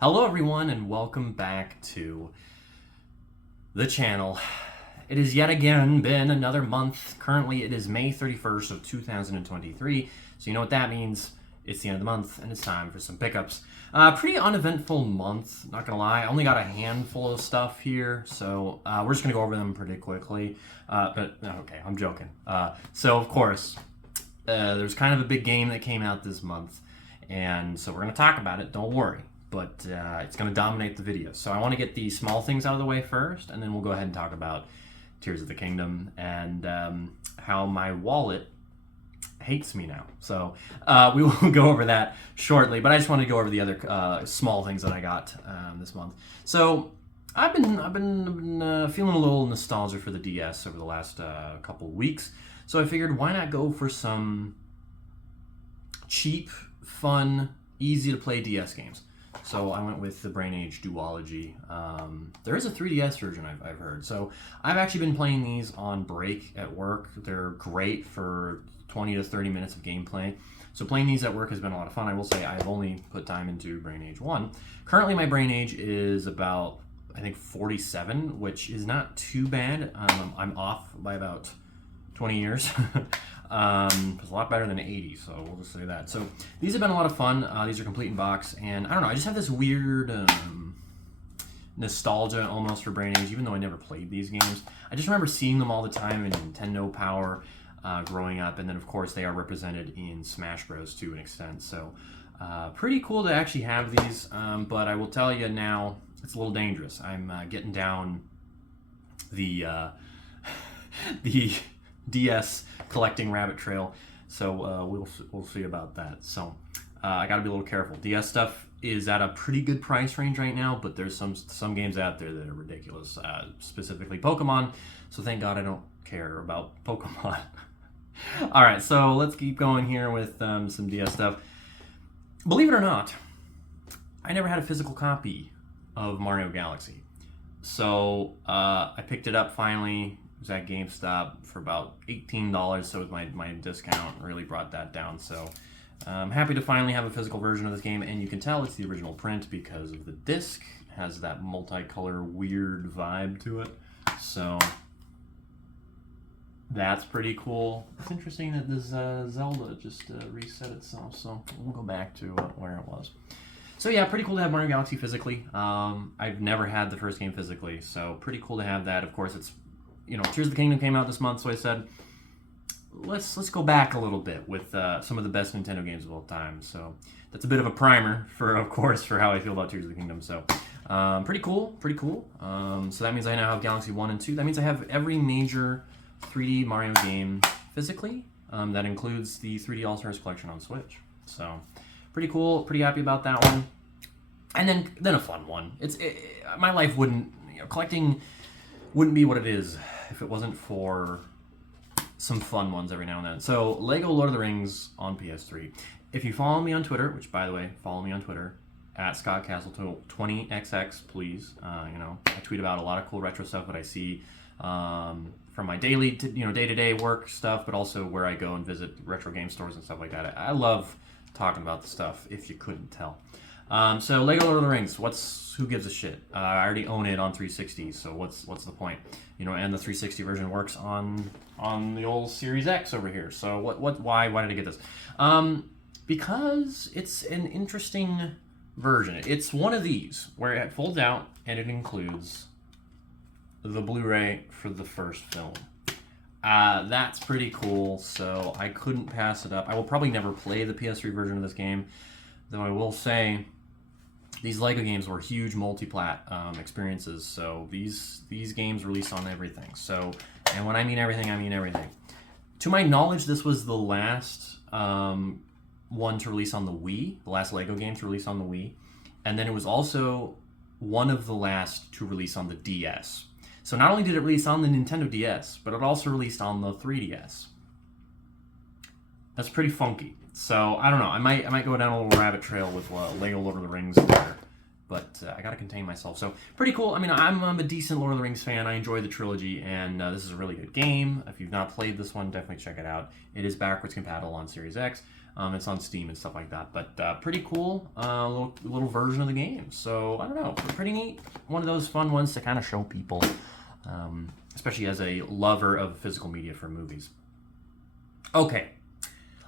Hello everyone and welcome back to the channel. It has yet again been another month. Currently it is May 31st of 2023, so you know what that means. It's the end of the month and it's time for some pickups. Pretty uneventful month, not gonna lie. I only got a handful of stuff here, so we're just gonna go over them pretty quickly. But okay, I'm joking. So of course, there's kind of a big game that came out this month, and so we're gonna talk about it, don't worry. But it's going to dominate the video. So I want to get the small things out of the way first, and then we'll go ahead and talk about Tears of the Kingdom and how my wallet hates me now. So we will go over that shortly, but I just wanted to go over the other small things that I got this month. So I've been feeling a little nostalgia for the DS over the last couple weeks, so I figured why not go for some cheap, fun, easy to play DS games. So I went with the Brain Age Duology. There is a 3DS version I've heard. So I've actually been playing these on break at work. They're great for 20 to 30 minutes of gameplay. So playing these at work has been a lot of fun. I will say I've only put time into Brain Age 1. Currently my Brain Age is about, I think, 47, which is not too bad. I'm off by about 20 years. It's a lot better than 80, so we'll just say that. So these have been a lot of fun. These are complete in box, and I don't know, I just have this weird nostalgia almost for Brain Age, even though I never played these games. I just remember seeing them all the time in Nintendo Power growing up, and then of course they are represented in Smash Bros. To an extent. So pretty cool to actually have these, but I will tell you now, it's a little dangerous. I'm getting down the the DS collecting rabbit trail, so we'll see about that. So I got to be a little careful. DS stuff is at a pretty good price range right now, but there's some games out there that are ridiculous, specifically Pokemon. So thank God I don't care about Pokemon. All right, so let's keep going here with some DS stuff. Believe it or not, I never had a physical copy of Mario Galaxy, so I picked it up finally. It was at GameStop for about $18, so my discount really brought that down. So I'm happy to finally have a physical version of this game, and you can tell it's the original print because of the disc. It has that multicolor weird vibe to it. So that's pretty cool. It's interesting that this Zelda just reset itself, so we'll go back to where it was. So yeah, pretty cool to have Mario Galaxy physically. I've never had the first game physically, so pretty cool to have that. Of course, it's, you know, Tears of the Kingdom came out this month, so I said, let's go back a little bit with some of the best Nintendo games of all time. So that's a bit of a primer for, of course, for how I feel about Tears of the Kingdom. So pretty cool. So that means I now have Galaxy 1 and 2. That means I have every major 3D Mario game physically. That includes the 3D All-Stars Collection on Switch. So pretty cool. Pretty happy about that one. And then a fun one. My life wouldn't, collecting wouldn't be what it is if it wasn't for some fun ones every now and then. So Lego Lord of the Rings on PS3. If you follow me on Twitter, which by the way, follow me on Twitter at ScottCastle20XX, please. I tweet about a lot of cool retro stuff that I see from my daily, day-to-day work stuff, but also where I go and visit retro game stores and stuff like that. I love talking about the stuff, if you couldn't tell. So Lego Lord of the Rings, who gives a shit? I already own it on 360, so what's the point? And the 360 version works on the old Series X over here. So why did I get this? Because it's an interesting version. It's one of these where it folds out and it includes the Blu-ray for the first film. That's pretty cool, so I couldn't pass it up. I will probably never play the PS3 version of this game, though I will say these LEGO games were huge multi-plat experiences, so these games released on everything. So, and when I mean everything, I mean everything. To my knowledge, this was the last one to release on the Wii, the last LEGO game to release on the Wii, and then it was also one of the last to release on the DS. So not only did it release on the Nintendo DS, but it also released on the 3DS. That's pretty funky. So I don't know. I might go down a little rabbit trail with Lego Lord of the Rings later, but I gotta contain myself. So pretty cool. I mean, I'm a decent Lord of the Rings fan. I enjoy the trilogy, and this is a really good game. If you've not played this one, definitely check it out. It is backwards compatible on Series X. It's on Steam and stuff like that. But pretty cool little version of the game. So, I don't know. Pretty neat. One of those fun ones to kind of show people, especially as a lover of physical media for movies. Okay.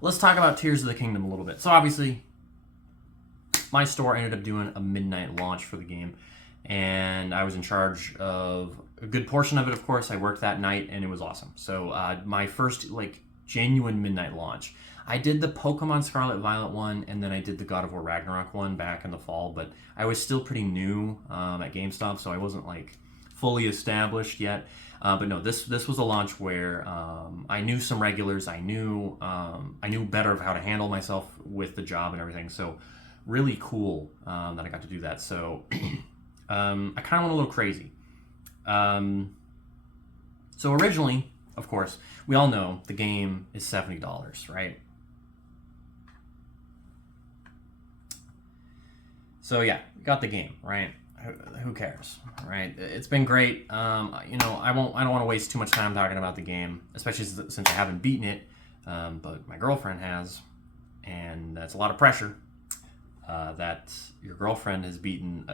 Let's talk about Tears of the Kingdom a little bit. So, obviously, my store ended up doing a midnight launch for the game. And I was in charge of a good portion of it, of course. I worked that night, and it was awesome. So my first, genuine midnight launch. I did the Pokemon Scarlet Violet one, and then I did the God of War Ragnarok one back in the fall, but I was still pretty new at GameStop, so I wasn't, fully established yet. But no, this was a launch where I knew some regulars. I knew better of how to handle myself with the job and everything, so really cool that I got to do that. So... I kind of went a little crazy. So originally, of course, we all know the game is $70, right? So yeah, got the game, right? Who cares, right? It's been great. I don't want to waste too much time talking about the game, especially since I haven't beaten it. But my girlfriend has, and that's a lot of pressure. That your girlfriend has beaten.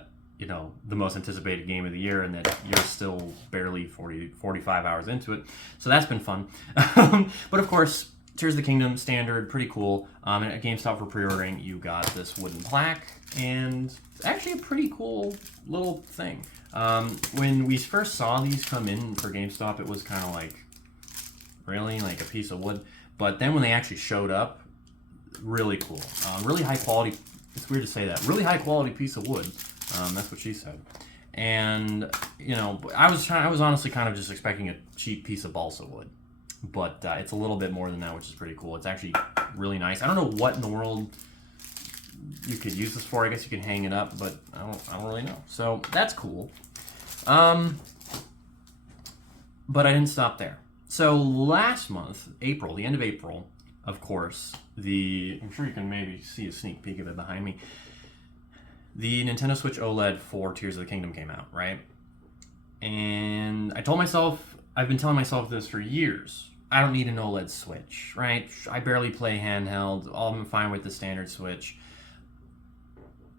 The most anticipated game of the year, and that you're still barely 45 hours into it. So that's been fun. But of course, Tears of the Kingdom, standard, pretty cool. And at GameStop for pre-ordering, you got this wooden plaque, and it's actually a pretty cool little thing. When we first saw these come in for GameStop, it was kind of really? Like a piece of wood? But then when they actually showed up, really cool. Really high quality, it's weird to say that, really high quality piece of wood. That's what she said. And, I was honestly kind of just expecting a cheap piece of balsa wood. But it's a little bit more than that, which is pretty cool. It's actually really nice. I don't know what in the world you could use this for. I guess you can hang it up, but I don't really know. So that's cool. But I didn't stop there. So last month, April, the end of April, of course, I'm sure you can maybe see a sneak peek of it behind me. The Nintendo Switch OLED for Tears of the Kingdom came out, right? And I've been telling myself this for years. I don't need an OLED Switch, right? I barely play handheld. I'm fine with the standard Switch.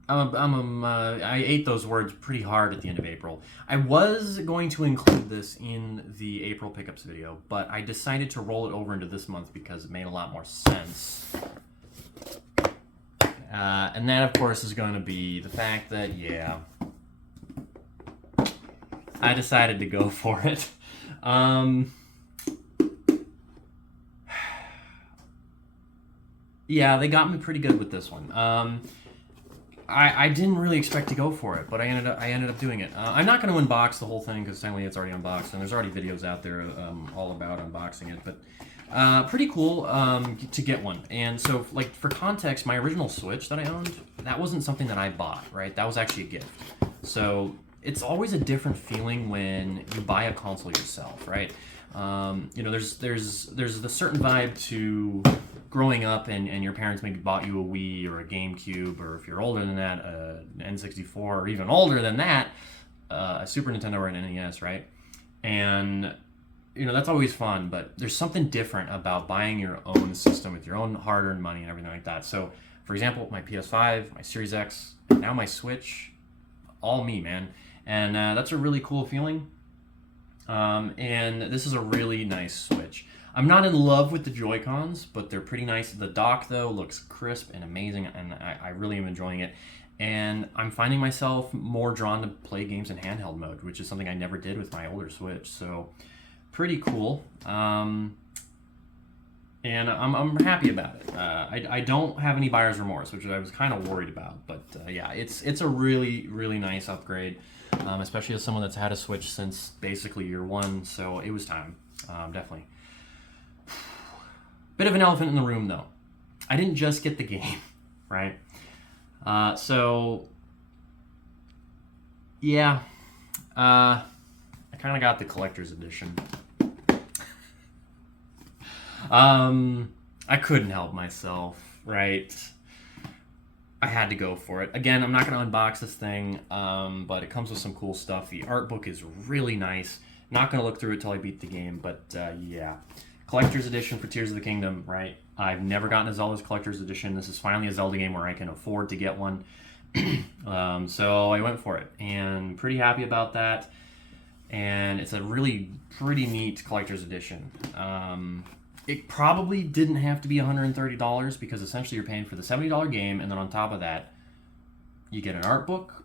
I ate those words pretty hard at the end of April. I was going to include this in the April PickUpz video, but I decided to roll it over into this month because it made a lot more sense. And that, of course, is going to be the fact that, I decided to go for it. They got me pretty good with this one. I didn't really expect to go for it, but I ended up doing it. I'm not going to unbox the whole thing because technically it's already unboxed, and there's already videos out there all about unboxing it, but... pretty cool to get one. And so, for context, my original Switch that I owned, that wasn't something that I bought, right? That was actually a gift. So it's always a different feeling when you buy a console yourself, right? There's a certain vibe to growing up and your parents maybe bought you a Wii or a GameCube, or if you're older than that, an N64, or even older than that, a Super Nintendo or an NES, right? And... that's always fun, but there's something different about buying your own system with your own hard-earned money and everything like that. So, for example, my PS5, my Series X, and now my Switch, all me, man. And that's a really cool feeling. And this is a really nice Switch. I'm not in love with the Joy-Cons, but they're pretty nice. The dock, though, looks crisp and amazing, and I really am enjoying it. And I'm finding myself more drawn to play games in handheld mode, which is something I never did with my older Switch. So... pretty cool, and I'm happy about it. I don't have any buyer's remorse, which I was kind of worried about, but it's a really, really nice upgrade, especially as someone that's had a Switch since basically year one, so it was time, definitely. Bit of an elephant in the room, though. I didn't just get the game, right? I kind of got the collector's edition. I couldn't help myself, right? I had to go for it. Again, I'm not going to unbox this thing, but it comes with some cool stuff. The art book is really nice. Not going to look through it till I beat the game, but collector's edition for Tears of the Kingdom, right? I've never gotten a Zelda's Collector's Edition. This is finally a Zelda game where I can afford to get one. So I went for it, and pretty happy about that. And it's a really pretty neat Collector's Edition. It probably didn't have to be $130 because essentially you're paying for the $70 game, and then on top of that, you get an art book,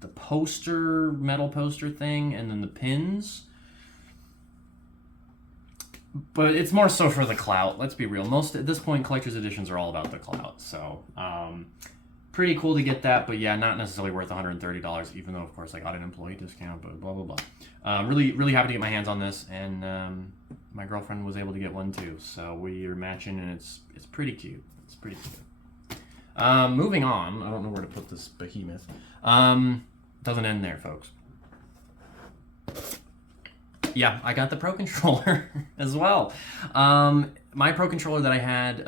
the poster, metal poster thing, and then the pins. But it's more so for the clout. Let's be real. Most at this point, collector's editions are all about the clout. So, pretty cool to get that. But yeah, not necessarily worth $130. Even though, of course, I got an employee discount. But blah blah blah. Really happy to get my hands on this, and my girlfriend was able to get one too. So we are matching, and it's pretty cute. It's pretty cute. Moving on. I don't know where to put this behemoth. Doesn't end there, folks. Yeah, I got the Pro Controller as well. My Pro Controller that I had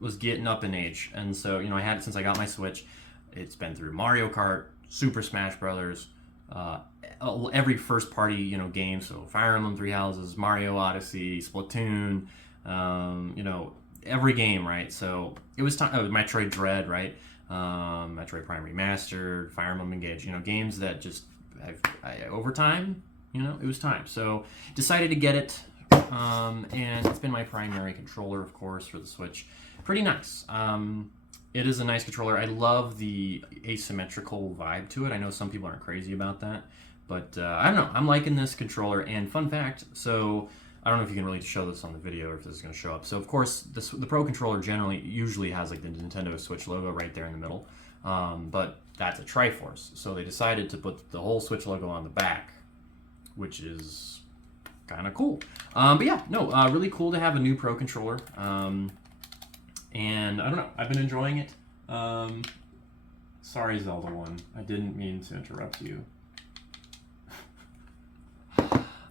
was getting up in age. And so, I had it since I got my Switch. It's been through Mario Kart, Super Smash Brothers, every first-party, game. So Fire Emblem Three Houses, Mario Odyssey, Splatoon, every game, right? So it was time. Metroid Dread, right? Metroid Prime Remastered, Fire Emblem Engage. Games that just over time. It was time. So decided to get it, and it's been my primary controller, of course, for the Switch. Pretty nice. It is a nice controller. I love the asymmetrical vibe to it. I know some people aren't crazy about that, but I don't know. I'm liking this controller. And fun fact, so I don't know if you can really show this on the video or if this is going to show up. So of course, the Pro Controller usually has like the Nintendo Switch logo right there in the middle, but that's a Triforce. So they decided to put the whole Switch logo on the back, which is kind of cool. But yeah, no, really cool to have a new Pro Controller. And I don't know, I've been enjoying it. Sorry, Zelda 1. I didn't mean to interrupt you.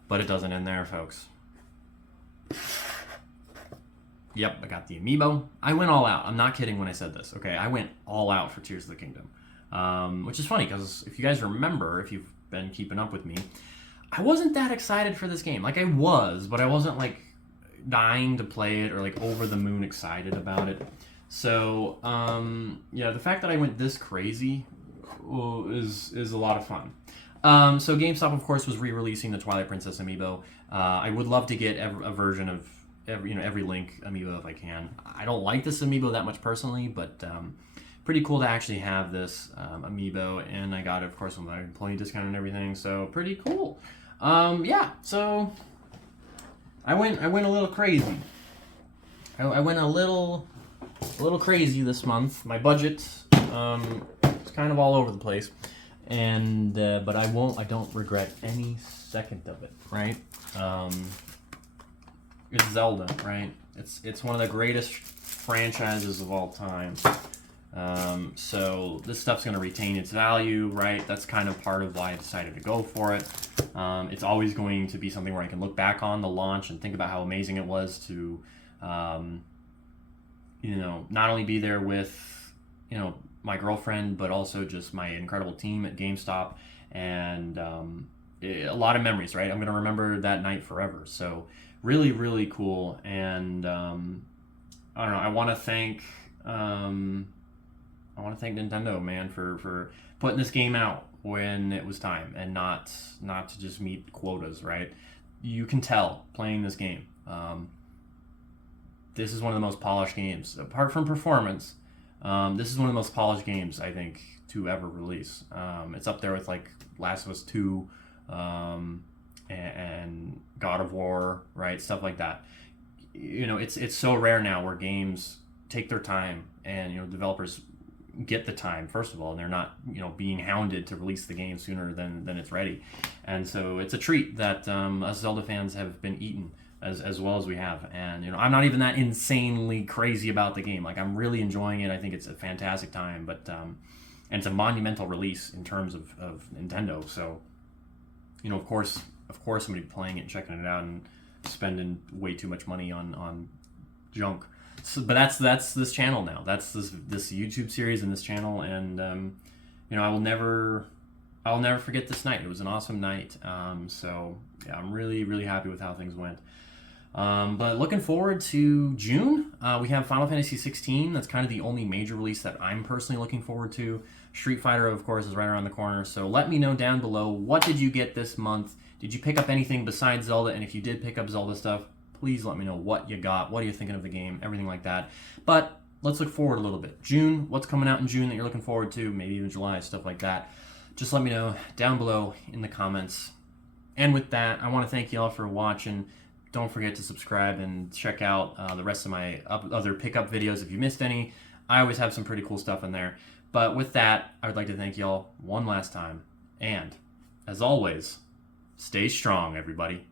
But it doesn't end there, folks. Yep, I got the amiibo. I went all out. I'm not kidding when I said this, okay? I went all out for Tears of the Kingdom. Which is funny, because if you guys remember, if you've been keeping up with me, I wasn't that excited for this game. Like, I was, but I wasn't, like, dying to play it or, like, over the moon excited about it. So, yeah, the fact that I went this crazy is a lot of fun. So GameStop, of course, was re-releasing the Twilight Princess amiibo. I would love to get a version of every Link amiibo if I can. I don't like this amiibo that much personally, but pretty cool to actually have this amiibo, and I got it, of course, with my employee discount and everything. So pretty cool. Yeah. So I went a little crazy. I went a little crazy this month. My budget is kind of all over the place, and but I don't regret any second of it. Right? It's Zelda, right? It's one of the greatest franchises of all time. So this stuff's going to retain its value, right? That's kind of part of why I decided to go for it. It's always going to be something where I can look back on the launch and think about how amazing it was to, not only be there with, my girlfriend, but also just my incredible team at GameStop, and a lot of memories, right? I'm going to remember that night forever. So really, really cool. And I don't know. I want to thank Nintendo, man, for putting this game out when it was time, and not to just meet quotas, right? You can tell playing this game. This is one of the most polished games, apart from performance. This is one of the most polished games, I think, to ever release. It's up there with like Last of Us 2 and God of War, right? Stuff like that. It's so rare now where games take their time, and developers get the time, first of all, and they're not being hounded to release the game sooner than it's ready. And so it's a treat that us Zelda fans have been eaten as well as we have. And I'm not even that insanely crazy about the game. Like, I'm really enjoying it. I think it's a fantastic time, but and it's a monumental release in terms of Nintendo. So of course I'm gonna be playing it and checking it out and spending way too much money on junk. So, but that's this channel now. That's this YouTube series and this channel, and I'll never forget this night. It was an awesome night. So yeah, I'm really, really happy with how things went. But looking forward to June. We have Final Fantasy 16. That's kind of the only major release that I'm personally looking forward to. Street Fighter, of course, is right around the corner. So let me know down below, what did you get this month? Did you pick up anything besides Zelda? And if you did pick up Zelda stuff, please let me know what you got. What are you thinking of the game? Everything like that. But let's look forward a little bit. June, what's coming out in June that you're looking forward to? Maybe even July, stuff like that. Just let me know down below in the comments. And with that, I want to thank you all for watching. Don't forget to subscribe and check out the rest of my other pickup videos if you missed any. I always have some pretty cool stuff in there. But with that, I would like to thank you all one last time. And, as always, stay strong, everybody.